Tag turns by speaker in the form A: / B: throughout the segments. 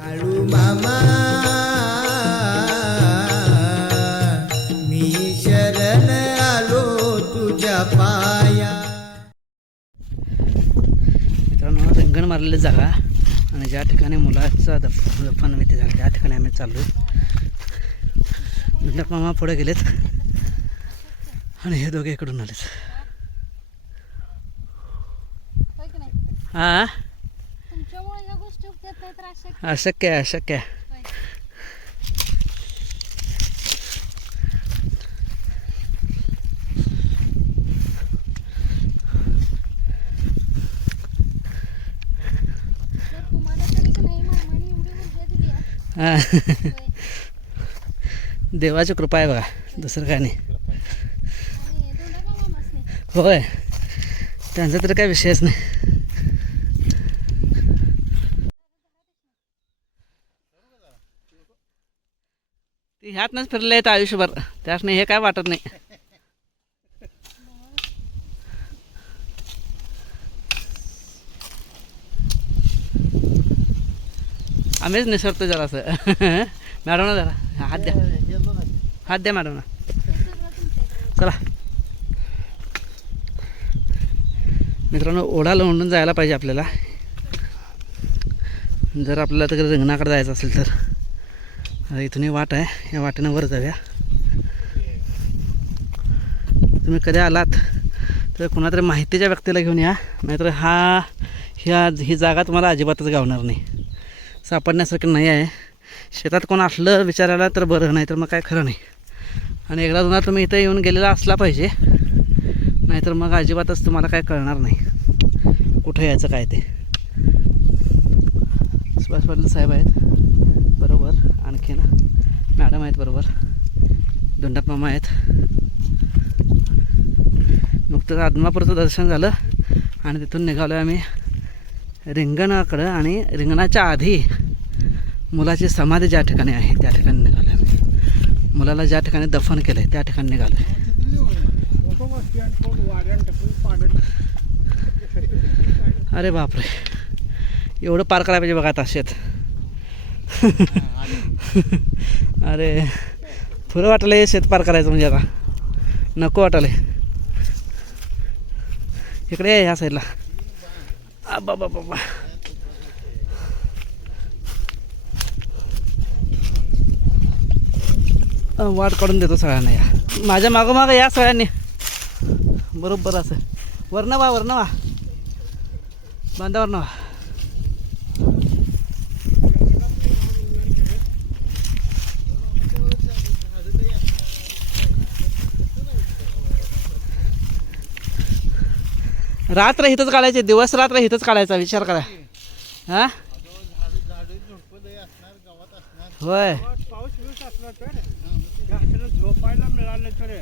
A: बाळू मामा. मी शरण आलो तुझ्या पाया.
B: मित्रांनो रिंगण मारलेली जागा आणि ज्या ठिकाणी मुलाचा दफ दफन विधी झाला त्या ठिकाणी आम्ही चाललो आहे मामा पुढे गेलेत आणि हे दोघे इकडून आलेत. हा
C: तुमच्यामुळे ह्या गोष्टी होतात नाही तर अशा
B: अशक्य आहे अशक्य आहे. हा. देवाची कृपा आहे बघा दुसरं काय नाही होय त्यांचा तर काय विषयच नाही ती ह्यातनंच फिरले आहेत आयुष्यभर. त्यासने हे काय वाटत नाही. आम्हीच निसरतो जरासं. मॅडम ना जरा हात द्या. हात द्या मॅडम ना चला. मित्रांनो ओढा लोंढून जायला पाहिजे आपल्याला. जर आपल्याला तिकडे रिंगणाकडे जायचं असेल तर. इथून वाट आहे. या वाटेनं वर जाऊया. तुम्ही कधी आलात तर कोणातरी माहितीच्या व्यक्तीला घेऊन या. नाहीतर हा ह्या ही जागा तुम्हाला अजिबातच गावणार नाही. सापडण्यासारखं नाही आहे. शेतात कोण असलं विचारायला तर बरं नाही तर मग काय खरं नाही. आणि एकदा दोनदा तुम्ही इथं येऊन गेलेला असला पाहिजे नाहीतर मग अजिबातच तुम्हाला काय कळणार नाही. कुठं यायचं काय ते. सुभाष पाटील साहेब आहेत. बरोबर. आणखीन. मॅडम आहेत बरोबर. दोंडाप मामा आहेत. नुकतंच आदमापूरचं दर्शन झालं आणि तिथून निघालो आम्ही रिंगणाकडं आणि रिंगणाच्या आधी मुलाची समाधी ज्या ठिकाणी आहे त्या ठिकाणी निघालो आम्ही. मुलाला ज्या ठिकाणी दफन केलं आहे त्या ठिकाणी निघालो आहे अरे बापरे. एवढं पार करायला पाहिजे बघा आता शेत. अरे फुलं वाटलं हे शेत पार करायचं म्हणजे आता. नको वाटलं इकडे ये ह्या साईडला. बाबा बाबा वाट काढून देतो सगळ्यांना या. माझ्या मागं मागं या सगळ्यांनी. बरोबर असं. वर्ण वा वर्ण वा. बांधा वा. रात्र इथंच काढायचे दिवस रात्र इथंच काढायचा विचार करा. हा? होय.
D: पाऊस बिऊस असला तर झोपायला मिळालं तर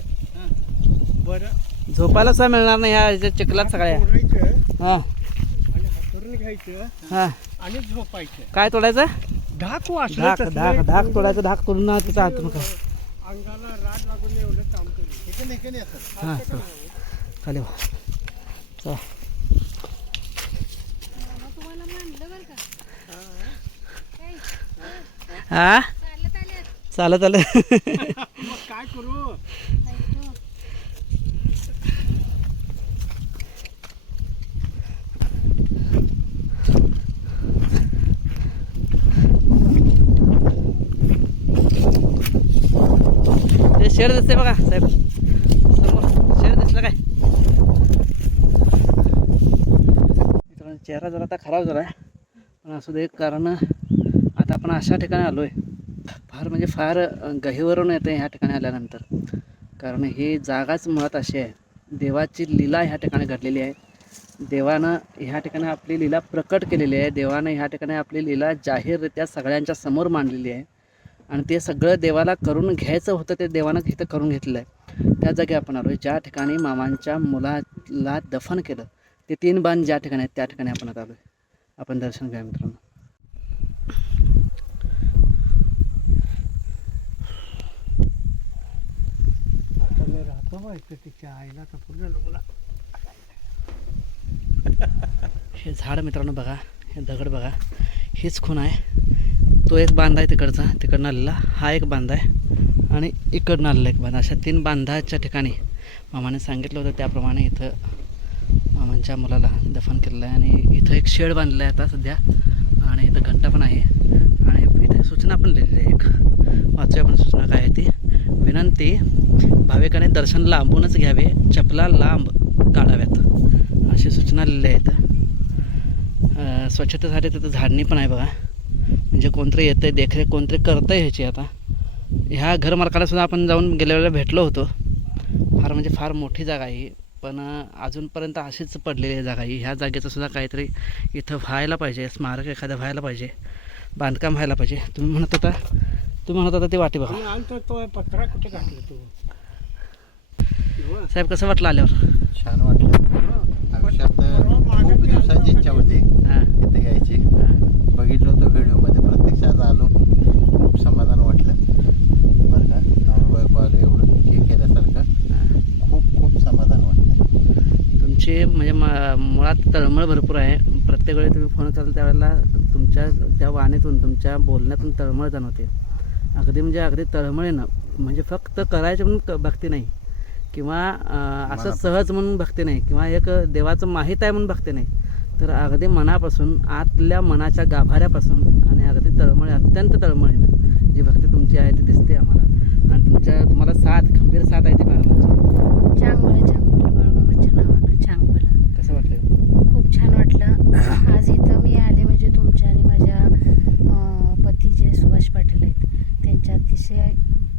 D: बरं
B: झोपायलाच मिळणार नाही ह्या चिखलात सगळ्या. हां.
D: आणि घ्यायचं
B: हां.
D: आणि झोपायचं
B: काय तोडायचं? धाक
D: धाक
B: धाक धाक तोडायचं धाक तोडून ना तिथं हातून काय
D: अंगाला राग लागून एवढं काम करू
B: हां चला हा?
C: चालत आले
B: चालत आलं.
D: मग काय करू?
B: शेड दिसते बघा साहेब समोर शेड दिसलं काय मित्रांनो चेहरा जरा आता खराब झाला आहे पण असू दे कारण आता आपण अशा ठिकाणी आलो आहे फार म्हणजे फार अं, गहिवरून येते ह्या ठिकाणी आल्यानंतर. कारण ही जागाच मुळात अशी आहे. देवाची लीला ह्या ठिकाणी घडलेली आहे. देवानं ह्या ठिकाणी आपली लीला प्रकट केलेली आहे. देवानं ह्या ठिकाणी आपली लीला जाहीररित्या सगळ्यांच्या समोर मांडलेली आहे. आणि ते सगळं देवाला करून घ्यायचं होतं ते देवानं इथं करून घेतलं आहे त्या जागी आपण आलो ज्या ठिकाणी मामांच्या मुलाला दफन केलं ते तीन बाण ज्या ठिकाणी आहेत त्या ठिकाणी आपण आता आलो आपण दर्शन घ्या मित्रांनो.
D: तिच्या आईला तर पूर्ण
B: हे झाड मित्रांनो बघा हे दगड बघा हीच खूण आहे. तो एक बांधा आहे तिकडचा तिकडनं आलेला हा एक बांधा आहे आणि इकडनं आलेला एक बांधा. अशा तीन बांधाच्या ठिकाणी मामाने सांगितलं होतं त्याप्रमाणे इथं त्यांच्या मुलाला दफन केलेलं आहे आणि इथं एक शेड बांधलं आहे आता सध्या. आणि इथं घंटा पण आहे. आणि इथे सूचना पण लिहिलेली आहे एक. वाचूया पण सूचना काय आहे ती. विनंती भाविकाने दर्शन लांबूनच घ्यावे चपला लांब काढाव्यात. अशी सूचना लिहिल्या आहेत स्वच्छतेसाठी तिथं झाडणी पण आहे बघा. म्हणजे कोणतरी येतं आहे देखरेख कोणतरी करतं आहे ह्याची आता. ह्या घरमालकाला सुद्धा आपण जाऊन गेल्या वेळेला भेटलो होतो. फार म्हणजे फार मोठी जागा आहे ही. पण अजूनपर्यंत अशीच पडलेली आहे जागा. ही ह्या जागेचं सुद्धा काहीतरी इथं व्हायला पाहिजे स्मारक एखादं व्हायला पाहिजे बांधकाम व्हायला पाहिजे. तुम्ही म्हणत होता तुम्ही म्हणत होता ते वाटी बघा.
D: तो पत्रा कुठे घातला तू?
B: साहेब कसं वाटलं आल्यावर?
E: छान वाटलं. आयुष्यात खूप दिवसाची इच्छा होती
B: हां.
E: इथे यायची.
B: हां.
E: बघितलं होतं व्हिडिओमध्ये प्रत्यक्षात आलो. खूप समाधान वाटलं बरं का नवरा बायको आलं एवढं हे केल्यासारखं
B: हां
E: खूप खूप समाधान
B: तुमची म्हणजे म- मुळात तळमळ भरपूर आहे. प्रत्येक वेळी तुम्ही फोन कराल त्यावेळेला तुमच्या त्या वाणीतून तुमच्या बोलण्यातून तळमळ जाणवते. अगदी म्हणजे अगदी तळमळीनं म्हणजे फक्त करायचं म्हणून क- भक्ती नाही. किंवा असं सहज म्हणून भक्ती नाही. किंवा एक देवाचं माहीत आहे म्हणून भक्ती नाही. तर अगदी मनापासून आतल्या मनाच्या गाभाऱ्यापासून आणि अगदी तळमळी अत्यंत तळमळीनं जी भक्ती तुमची आहे ती दिसते आम्हाला. आणि तुमच्या तुम्हाला साथ खंबीर साथ आहे ती मॅडमांची.
C: चांगलं चांगलं. बाळमामाच्या नावानं. खूप छान वाटलं. आज इथं मी आले म्हणजे तुमच्या आणि माझ्या पती जे सुभाष पाटील आहेत त्यांच्या अतिशय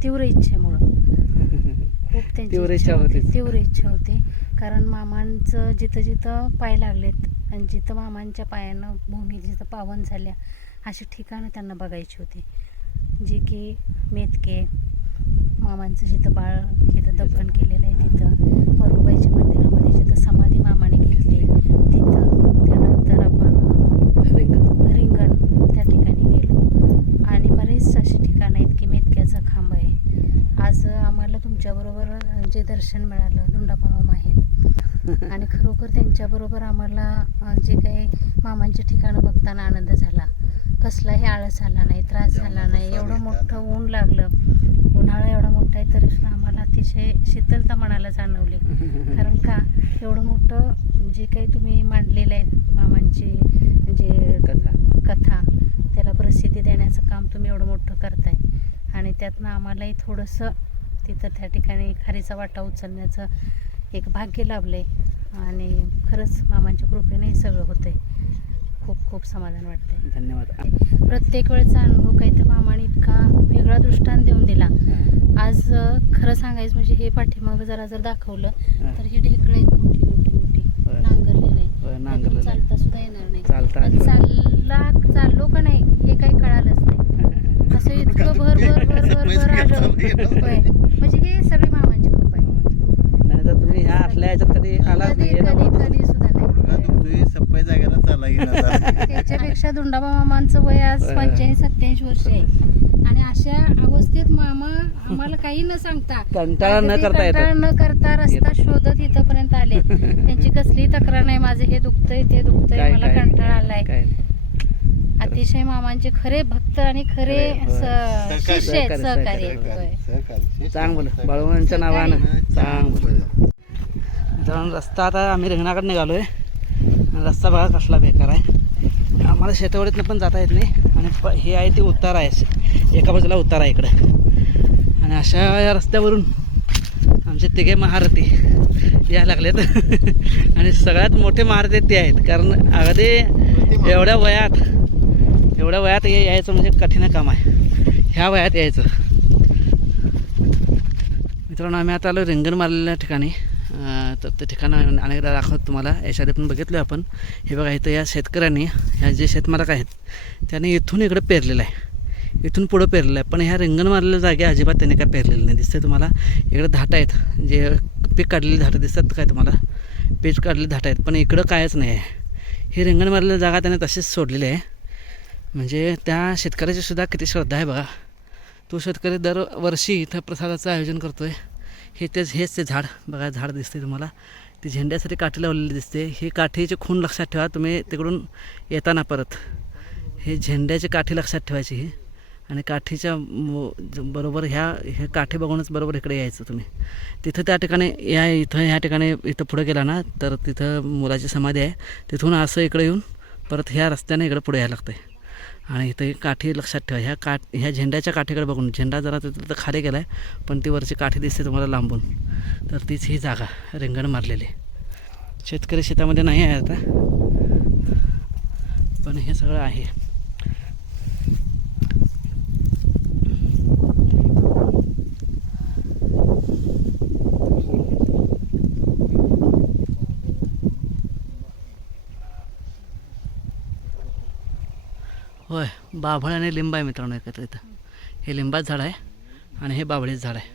C: तीव्र इच्छेमुळं. खूप त्यांची
B: तीव्र इच्छा होती.
C: तीव्र इच्छा होती. कारण मामांचं जिथं जिथं पाय लागलेत आणि जिथं मामांच्या पायानं भूमी जिथं पावन झाल्या अशी ठिकाणं त्यांना बघायची होती. जी की मेतके मामांचं जिथं बाळ इथं दफन केलेलं आहे तिथं मरगुबाईच्या मंदिरामध्ये जिथं समाधी मामाने घेतली तिथं त्यानंतर आपण
B: रिंग
C: रिंगण त्या ठिकाणी गेलो आणि बरेच अशी ठिकाणं आहेत की मेतक्याचा खांब आहे आज आम्हाला तुमच्याबरोबर जे दर्शन मिळालं धुंडापा मामा आहेत. आणि खरोखर त्यांच्याबरोबर आम्हाला जे काही मामांची ठिकाणं बघताना आनंद झाला. कसलाही आळस आला नाही त्रास झाला नाही एवढं मोठं ऊन लागलं. उन्हाळा एवढा मोठा आहे तरी सुद्धा आम्हाला अतिशय शीतलता मनाला जाणवली. कारण का एवढं मोठं जे काही तुम्ही मांडलेलं आहे मामांची म्हणजे
B: कथा.
C: कथा त्याला प्रसिद्धी देण्याचं काम तुम्ही एवढं मोठं करताय. आणि त्यातनं आम्हालाही थोडंसं तिथं त्या ठिकाणी खारीचा वाटा उचलण्याचं एक भाग्य लाभलं आहे आणि खरंच मामांच्या कृपेने हे सगळं होतंय. खूप खूप समाधान वाटतंय.
B: धन्यवाद.
C: प्रत्येक वेळचा अनुभव काही तर मामाने इतका वेगळा दृष्टांत देऊन दिला. आज खरं सांगायचं म्हणजे हे पाठीमागं जरा जर दाखवलं. तर ही ढेकळं आहेत मोठी मोठी मोठी. नांगरलेलं आहे.
B: आहे.
C: चालता सुद्धा येणार नाही. चालला चाललो का नाही हे काही कळालंच नाही. असं इतकं भर भर भर भर भर आलं होय म्हणजे हे सगळी मामांची कृपा आहे
B: असल्या ह्याच्यात कधी आलाच
C: कधी
B: नाही येणं
C: कधी
B: होतच
C: कधी सुद्धा
E: मुलगा
C: नाही
E: दुखतोय सप्पाई जागेला चालला येणार
C: त्याच्यापेक्षा धुंडाबा मामांचं वय आज. पंच्याऐंशी सत्याऐंशी वर्ष आहे. आणि अशा अवस्थेत मामा आम्हाला काही न सांगता
B: कंटाळा न
C: अगदी
B: करता.
C: कंटाळा न करता रस्ता शोधत इथपर्यंत आले. त्यांची कसली तक्रार नाही माझं हे दुखतंय ते दुखतंय मला कंटाळा आलाय.
B: काय नाही.
C: अतिशय मामांचे खरे भक्त आणि खरे
B: खरे, होय.
C: स-
E: सहकारी,
C: शिष्य आहेत
B: सहकारी,
C: सहकारी. आहेत. होय.
B: बाळूमांच्या नावानं. चांग कारण रस्ता आता आम्ही रिंगणाकडे निघालो आहे रस्ता बघा कसला बेकार आहे आम्हाला शेतावडीतनं पण जाता येत नाही आणि प हे आहे ते उतार आहे एका बाजूला उतार आहे इकडं आणि अशा या रस्त्यावरून आमचे तिघे महारथी या लागलेत आणि सगळ्यात मोठे महारथी ते आहेत कारण अगदी एवढ्या वयात एवढ्या वयात हे यायचं म्हणजे कठीण काम आहे ह्या वयात यायचं मित्रांनो आम्ही आता आलो रिंगण मारलेल्या ठिकाणी तर ते ठिकाण अनेकदा दाखवत तुम्हाला. याच्याआधी पण बघितलो आपण. हे बघा इथं या शेतकऱ्यांनी ह्या जे शेतमालक आहेत त्याने इथून इकडं पेरलेलं आहे. इथून पुढं पेरलेलं आहे. पण ह्या रिंगण मारलेल्या जागे अजिबात त्यांनी काय पेरलेलं नाही. दिसते तुम्हाला इकडे धाटं आहेत. जे पीक काढलेली धाटं दिसतात काय तुम्हाला? पीक काढलेली धाटं आहेत. पण इकडं कायच नाही आहे. ही रिंगण मारलेली जागा त्याने तशीच सोडलेली आहे. म्हणजे त्या शेतकऱ्याची सुद्धा किती श्रद्धा आहे बघा. तो शेतकरी दरवर्षी इथं प्रसादाचं आयोजन करतो आहे हे तेच हेच ते झाड. बघा झाड दिसते तुम्हाला. ती झेंड्यासाठी काठी लावलेली दिसते. हे काठीचे खूण लक्षात ठेवा. तुम्ही तिकडून येताना परत. हे झेंड्याची काठी लक्षात ठेवायची ही. आणि काठीच्या मो- बरोबर ह्या हे काठी बघूनच बरोबर इकडे यायचं तुम्ही. तिथं त्या ठिकाणी या इथं ह्या ठिकाणी इथं पुढे गेला ना तर तिथं मुलाची समाधी आहे. तिथून असं इकडे येऊन परत ह्या रस्त्याने इकडे पुढे यायला लागतं आहे आणि इथं एक काठी लक्षात ठेवा. ह्या काठ ह्या झेंड्याच्या काठीकडे बघून झेंडा जरा तिथं तर खाली गेला आहे पण ती वरची काठी दिसते तुम्हाला लांबून. तर तीच ही जागा रिंगण मारलेली. शेतकरी शेतामध्ये नाही आहे आता. पण हे सगळं आहे होय बाभळ आणि लिंब आहे मित्रांनो एकत्र इथं. हे लिंबाचं झाड आहे आणि हे बाभळीचं झाड आहे.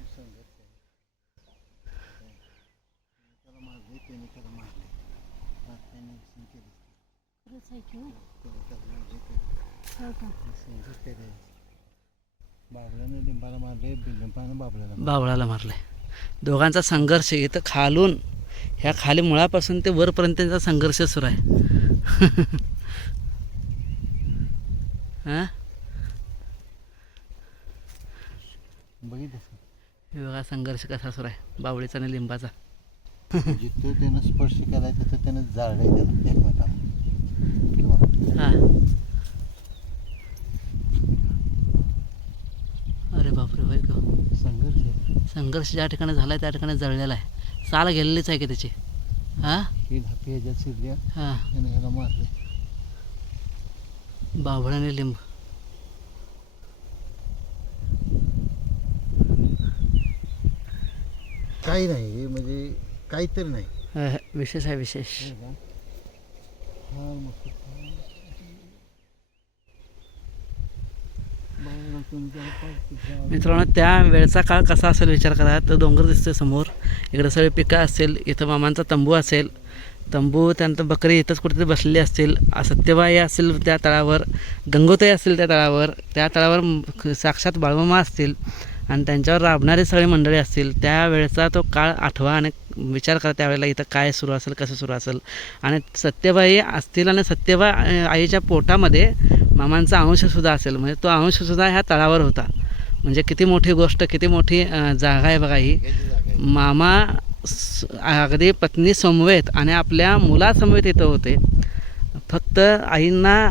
E: बाबळाला मारले
B: दोघांचा संघर्ष इथं खालून ह्या खाली मुळापासून ते वरपर्यंतचा संघर्ष सुरू आहे. हां
E: बघितलं
B: बघा संघर्ष कसा सुरू आहे. बावळीचा आणि लिंबाचा.
E: जिथं त्यानं स्पर्श केला तिथं त्यानं जाळले एकमेकाला किंवा
B: हां अरे बापरे होय का
E: संघर्ष आहे.
B: संघर्ष ज्या ठिकाणी झाला आहे त्या ठिकाणी जळलेला आहे. साल गेलेलीच आहे की त्याची? हां?
E: ही धापी ह्याच्यात शिरल्या.
B: हां.
E: त्यानं ह्याला मारले
B: बाभळ आणि लिंब.
E: काही नाही हे म्हणजे काहीतरी नाही.
B: विशेष आहे विशेष
E: बाळातून त्याला पाऊस झाला.
B: मित्रांनो त्या वेळचा काळ कसा असेल विचार करा. तर डोंगर दिसतोय समोर. इकडे सगळे पिकं असेल इथं मामांचा तंबू असेल. तंबू त्यानंतर बकरी इथंच कुठेतरी बसलेली असतील. सत्यबाई असेल त्या तळावर गंगोताई असेल त्या तळावर त्या तळावर साक्षात बाळमामा असतील. आणि त्यांच्यावर राबणारी सगळी मंडळी असतील. त्या वेळेचा तो काळ आठवा आणि विचार करा त्यावेळेला इथं काय सुरू असेल कसं सुरू असेल. आणि सत्यबाई असतील आणि सत्यबाई आईच्या पोटामध्ये मामांचा अंशसुद्धा असेल. म्हणजे तो अंशसुद्धा ह्या तळावर होता. म्हणजे किती मोठी गोष्ट किती मोठी जागा आहे बघा ही. मामा स- अगदी पत्नी समवेत आणि आपल्या मुलासमवेत इथं होते. फक्त आईंना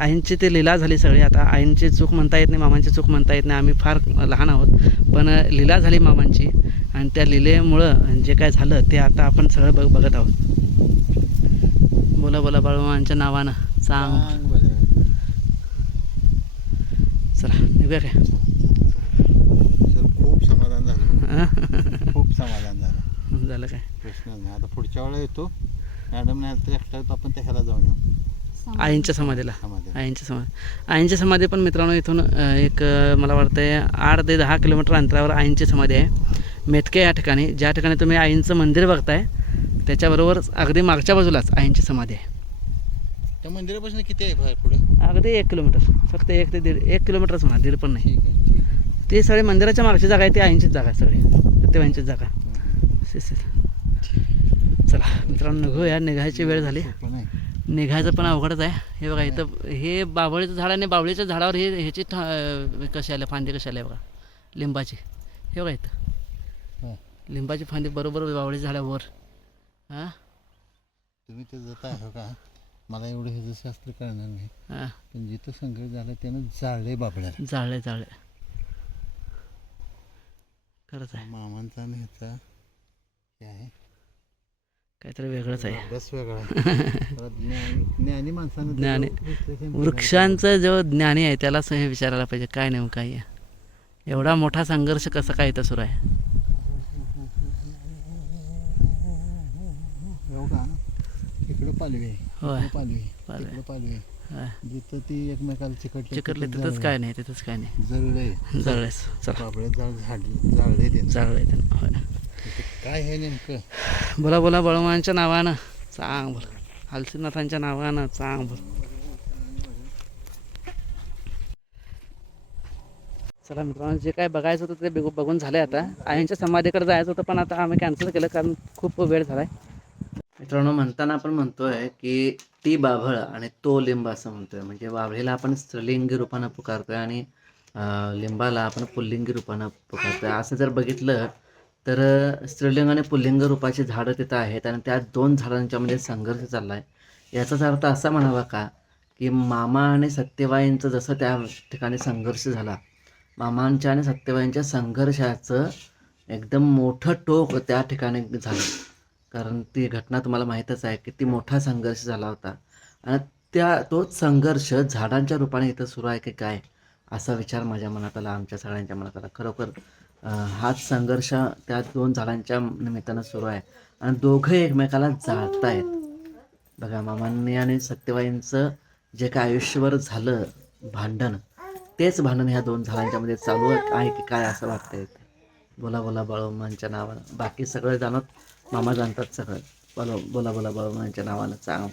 B: आईंची ती लीला झाली सगळी. आता आईंची चूक म्हणता येत नाही मामांची चूक म्हणता येत नाही. आम्ही फार लहान आहोत. पण लीला झाली मामांची. आणि त्या लिलेमुळं जे काय झालं ते आता आपण सगळं बघ बघत आहोत. बोला बोला बाळूमामांच्या नावानं. सांग. निघूया काय
E: सर खूप समाधान झालं.
B: हं?
E: खूप समाधान झालं.
B: झालं काय?
E: प्रश्न नाही. आता पुढच्या वेळेला येतो. मॅडम नाही तर एकटा आपण त्या ह्याला जाऊन येऊ.
B: आईंच्या समाधीला.
E: समाधी
B: आईंची समाधी आईंची समाधी पण मित्रांनो इथून एक मला वाटतं आठ ते दहा किलोमीटर अंतरावर आईंची समाधी आहे. मेटके या ठिकाणी. ज्या ठिकाणी तुम्ही आईंचं मंदिर बघताय त्याच्याबरोबर अगदी मागच्या बाजूलाच आईंची समाधी आहे.
E: त्या मंदिरापासून किती आहे बाहेर पुढे?
B: अगदी एक किलोमीटर. फक्त एक ते दीड एक किलोमीटरच म्हणा दीड पण नाही.
E: ठीक आहे ठीक आहे.
B: ती सगळी मंदिराच्या मागची जागा आहे ती आईंचीच जागा आहे सगळी. सत्यबाईंचीच जागा. चला मित्रांनो निघूया. निघायची वेळ झाली.
E: नाही
B: निघायचं पण अवघडच आहे. हे बघा इथं हे बाभळीचं झाड आणि बावळीच्या झाडावर हे ह्याची ठा- कशी आल्या फांदी कशी आल्या बघा? लिंबाची. हे बघा इथं.
E: हा.
B: लिंबाची फांदी बरोबर बावळीच्या झाडावर. हां?
E: तुम्ही ते जात आहे का? मला एवढं ह्याचं शास्त्र कळणार नाही.
B: हां.
E: पण जिथं संघर्ष झाला त्यानं जाळले बाबड्याला
B: जाळले जाळले. खरंच आहे.
E: मामांचा आणि ह्याचा हे आहे.
B: काहीतरी वेगळंच आहे.
E: अभ्यास वेगळा आहे. जरा ज्ञानी ज्ञानी माणसानं
B: ज्ञानी.
E: विश्लेषण केलं.
B: वृक्षांचं जो ज्ञानी आहे त्यालाच हे विचारायला पाहिजे काय नेमकं आहे एवढा मोठा संघर्ष कसा काय इथं सुरू आहे?
E: इकडं पालवी आहे.
B: होय.
E: इकडं पालवी
B: पालवी.
E: इकडं पालवी
B: होय.
E: जिथं ती एकमेकाला चिकटले
B: चिकटले तिथंच काय नाही तिथंच काय नाही.
E: जळलंय
B: जळलेस चला.
E: बाबळे जाळ झाड जाळले ते.
B: जळलंय ते. होय.
E: काय आहे नेमकं?
B: बोला बोला बळमांच्या नावानं. चांग बोल. हलसीनाथांच्या नावानं चांग बोल. चला मित्रांनो जे काय बघायचं होतं ते बघू- बघून झालंय आता. आईंच्या समाधीकडे जायचं होतं पण आता आम्ही कॅन्सल केलं कारण खूप वेळ झालाय. मित्रांनो म्हणताना आपण म्हणतोय की ती बाभळ आणि तो लिंब असं म्हणतोय. म्हणजे बाभळीला आपण स्त्रीलिंगी रूपानं पुकारतोय आणि लिंबाला आपण पुल्लिंगी रूपानं पुकारतोय. असं जर बघितलं तर स्त्रीलिंग आणि पुल्लिंग रूपाची झाडं तिथं आहेत आणि त्या दोन झाडांच्यामध्ये संघर्ष चालला आहे याचाच अर्थ असा म्हणावा का की मामा आणि सत्यवाईंचं जसं त्या ठिकाणी संघर्ष झाला मामांच्या आणि सत्यवाईंच्या संघर्षाचं एकदम मोठं टोक त्या ठिकाणी झालं. कारण ती घटना तुम्हाला माहीतच आहे किती मोठा संघर्ष झाला होता. आणि त्या तोच संघर्ष झाडांच्या रूपाने इथं सुरू आहे की काय असा विचार माझ्या मनात आला आमच्या सगळ्यांच्या मनात आला. खरोखर हाच संघर्ष त्या दोन झाडांच्या निमित्तानं सुरू आहे. आणि दोघं एकमेकाला जाळत आहेत बघा मामांनी आणि सत्यवाईंचं जे काय आयुष्यभर झालं भांडण तेच भांडण ह्या दोन झाडांच्या मध्ये चालू आहे की काय असं वाटतंय? बोला बोला बाळोमांच्या नावानं. बाकी सगळं जाणत मामा जाणतात सगळं बोला बोला बोला बळवमांच्या नावानं चांग